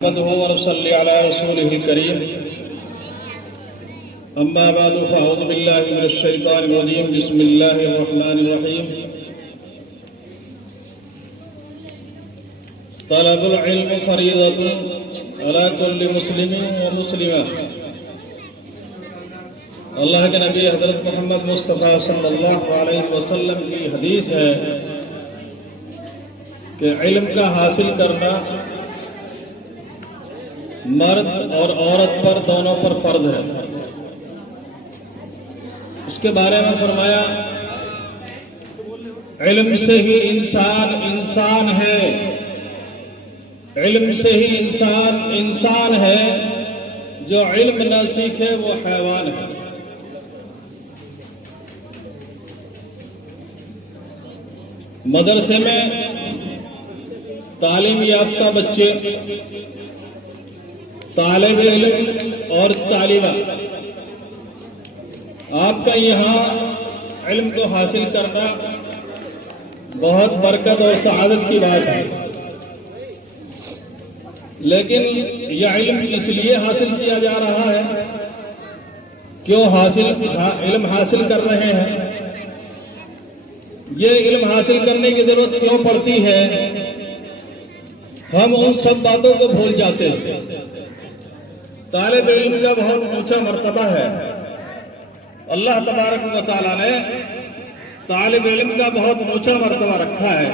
نحمده ونصلي على رسوله الكريم أما بعد فأعوذ بالله من الشيطان الرجيم بسم الله الرحمن الرحيم طلب العلم فريضة على كل مسلم ومسلمة اللہ کے نبی حضرت محمد مصطفیٰ صلی اللہ علیہ وسلم کی حدیث ہے کہ علم کا حاصل کرنا مرد اور عورت پر دونوں پر فرض ہے۔ اس کے بارے میں فرمایا علم سے ہی انسان انسان ہے، علم سے ہی انسان انسان ہے، جو علم نہ سیکھے وہ حیوان ہے۔ مدرسے میں تعلیم یافتہ بچے، طالب علم اور طالبہ، آپ کا یہاں علم کو حاصل کرنا بہت برکت اور سعادت کی بات ہے، لیکن یہ علم اس لیے حاصل کیا جا رہا ہے، کیوں علم حاصل کر رہے ہیں، یہ علم حاصل کرنے کی ضرورت کیوں پڑتی ہے، ہم ان سب باتوں کو بھول جاتے ہیں۔ طالب علم کا بہت اونچا مرتبہ ہے، اللہ تبارک و تعالیٰ نے طالب علم کا بہت اونچا مرتبہ رکھا ہے۔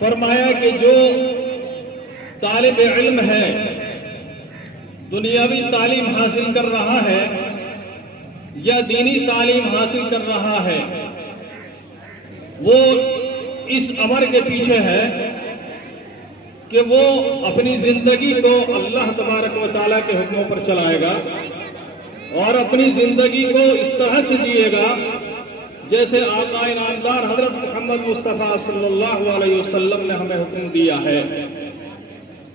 فرمایا کہ جو طالب علم ہے، دنیاوی تعلیم حاصل کر رہا ہے یا دینی تعلیم حاصل کر رہا ہے، وہ اس امر کے پیچھے ہے کہ وہ اپنی زندگی کو اللہ تبارک و تعالیٰ کے حکموں پر چلائے گا اور اپنی زندگی کو اس طرح سے جیے گا جیسے آقا انعامدار حضرت محمد مصطفیٰ صلی اللہ علیہ وسلم نے ہمیں حکم دیا ہے۔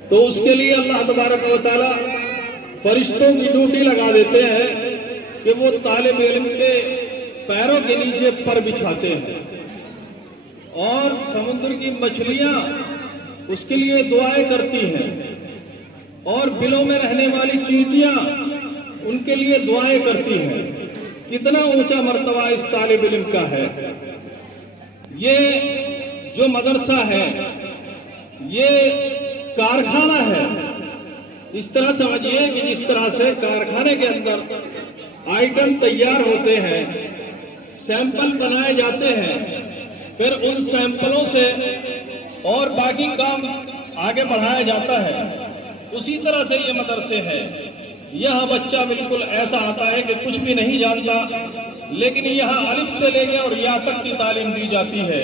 تو اس کے لیے اللہ تبارک و تعالیٰ فرشتوں کی ڈیوٹی لگا دیتے ہیں کہ وہ طالب علم کے پیروں کے نیچے پر بچھاتے ہیں، اور سمندر کی مچھلیاں اس کے لیے دعائیں کرتی ہیں، اور بلوں میں رہنے والی چیونٹیاں ان کے لیے دعائیں کرتی ہیں۔ کتنا اونچا مرتبہ اس طالب علم کا ہے۔ یہ جو مدرسہ ہے یہ کارخانہ ہے، اس طرح سمجھیے کہ جس طرح سے کارخانے کے اندر آئٹم تیار ہوتے ہیں، سیمپل بنائے جاتے ہیں، پھر ان سیمپلوں سے اور باقی کام آگے بڑھایا جاتا ہے، اسی طرح سے یہ مدرسے ہیں۔ یہاں بچہ بالکل ایسا آتا ہے کہ کچھ بھی نہیں جانتا، لیکن یہاں الف سے لے کے اور یا تک کی تعلیم دی جاتی ہے،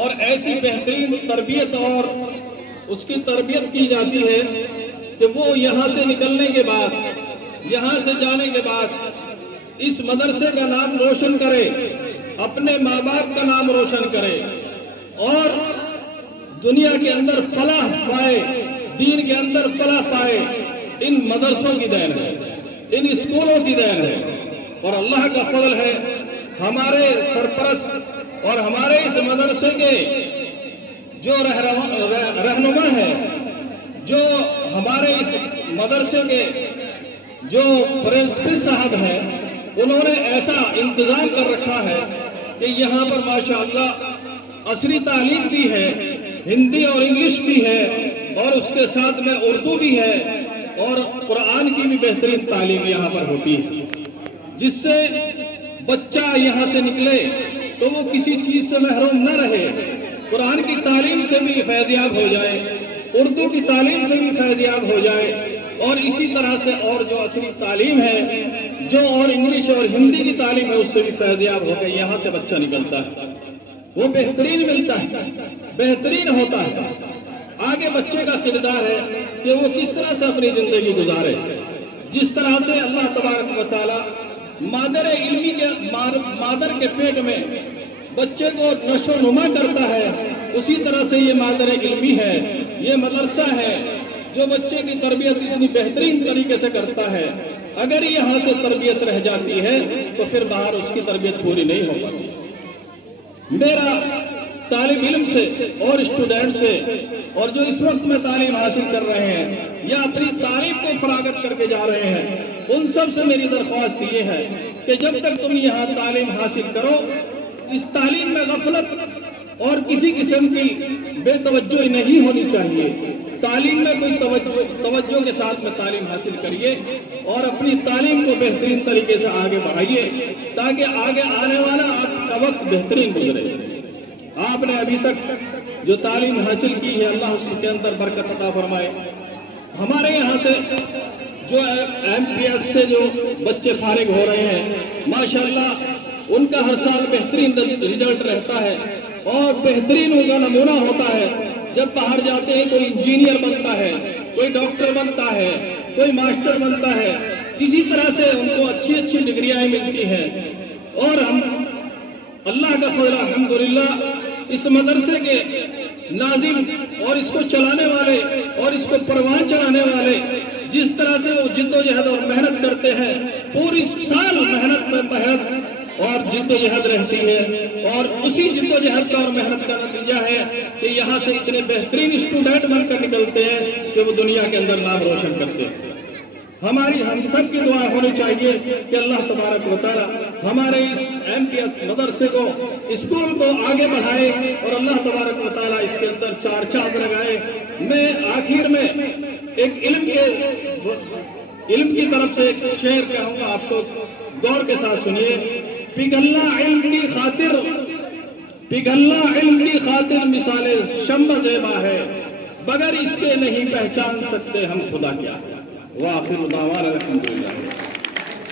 اور ایسی بہترین تربیت اور اس کی تربیت کی جاتی ہے کہ وہ یہاں سے نکلنے کے بعد، یہاں سے جانے کے بعد اس مدرسے کا نام روشن کرے، اپنے ماں باپ کا نام روشن کرے، اور دنیا کے اندر فلاح پائے، دین کے اندر فلاح پائے۔ ان مدرسوں کی دین ہے، ان اسکولوں کی دین ہے، اور اللہ کا فضل ہے ہمارے سرپرست اور ہمارے اس مدرسے کے جو رہنما ہے، جو ہمارے اس مدرسے کے جو پرنسپل صاحب ہیں، انہوں نے ایسا انتظام کر رکھا ہے کہ یہاں پر ماشاءاللہ عصری تعلیم بھی ہے، ہندی اور انگلش بھی ہے، اور اس کے ساتھ میں اردو بھی ہے، اور قرآن کی بھی بہترین تعلیم یہاں پر ہوتی ہے، جس سے بچہ یہاں سے نکلے تو وہ کسی چیز سے محروم نہ رہے، قرآن کی تعلیم سے بھی فیضیاب ہو جائے، اردو کی تعلیم سے بھی فیضیاب ہو جائے، اور اسی طرح سے اور جو عصری تعلیم ہے، جو اور انگلش اور ہندی کی تعلیم ہے، اس سے بھی فیضیاب ہو کے یہاں سے بچہ نکلتا ہے، وہ بہترین ملتا ہے، بہترین ہوتا ہے۔ آگے بچے کا کردار ہے کہ وہ کس طرح سے اپنی زندگی گزارے، جس طرح سے اللہ تبارک و تعالیٰ مادر علمی کے مادر کے پیٹ میں بچے کو نشو و نما کرتا ہے، اسی طرح سے یہ مادر علمی ہے، یہ مدرسہ ہے جو بچے کی تربیت اتنی بہترین طریقے سے کرتا ہے۔ اگر یہاں سے تربیت رہ جاتی ہے تو پھر باہر اس کی تربیت پوری نہیں ہو پاتی۔ میرا طالب علم سے اور اسٹوڈنٹ سے اور جو اس وقت میں تعلیم حاصل کر رہے ہیں یا اپنی تعلیم کو فراغت کر کے جا رہے ہیں، ان سب سے میری درخواست یہ ہے کہ جب تک تم یہاں تعلیم حاصل کرو، اس تعلیم میں غفلت اور کسی قسم کی بے توجہ نہیں ہونی چاہیے۔ تعلیم میں کوئی توجہ کے ساتھ میں تعلیم حاصل کریے اور اپنی تعلیم کو بہترین طریقے سے آگے بڑھائیے تاکہ آگے آنے والا آپ کا وقت بہترین گزرے۔ آپ نے ابھی تک جو تعلیم حاصل کی ہے، اللہ اس کے اندر برکت عطا فرمائے۔ ہمارے یہاں سے جو MPS سے جو بچے فارغ ہو رہے ہیں، ماشاءاللہ ان کا ہر سال بہترین رزلٹ رہتا ہے اور بہترین ان کا نمونہ ہوتا ہے۔ جب باہر جاتے ہیں کوئی انجینئر بنتا ہے، کوئی ڈاکٹر بنتا ہے، کوئی ماسٹر بنتا ہے، اسی طرح سے ان کو اچھی اچھی ڈگریاں ملتی ہیں۔ اور ہم اللہ کا فضل الحمدللہ اس مدرسے کے ناظم اور اس کو چلانے والے اور اس کو پروان چلانے والے جس طرح سے وہ جد و جہد اور محنت کرتے ہیں، پوری سال محنت اور جد و جہد رہتی ہے، اور اسی جد و جہد کا اور محنت کا نتیجہ ہے کہ یہاں سے اتنے بہترین اسٹوڈنٹ بن کر نکلتے ہیں کہ وہ دنیا کے اندر نام روشن کرتے ہیں۔ ہم سب کی دعا ہونی چاہیے کہ اللہ تبارک و تعالی ہمارے اس MPS مدرسے کو، اسکول کو آگے بڑھائے اور اللہ تبارک و تعالی اس کے اندر چار چاند لگائے۔ میں آخر میں ایک علم کی طرف سے ایک شعر کہوں گا، آپ کو غور کے ساتھ سنیے۔ پگھلا علم کی خاطر، پگھلا علم کی خاطر مثال شمع زیبا ہے، بغیر اس کے نہیں پہچان سکتے ہم خدا کیا ہے۔ وآخر دعوانا الحمدللہ۔